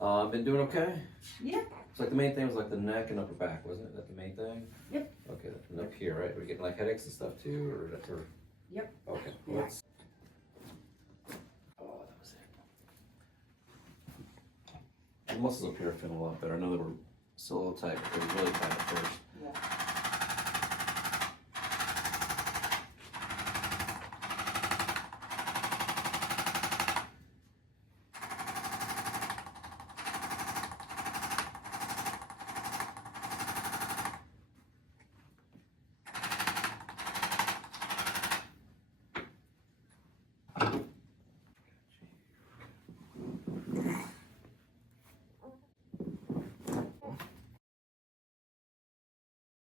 Been doing okay? Yeah. It's like the main thing was like the neck and upper back, wasn't it? That the main thing? Yep. Okay, and up here, right? We're getting like headaches and stuff too, or? Yep. Okay. Yeah. Let's. Oh, that was it. The muscles up here are feeling a lot better. I know they were still a little tight, but they were really tight at first.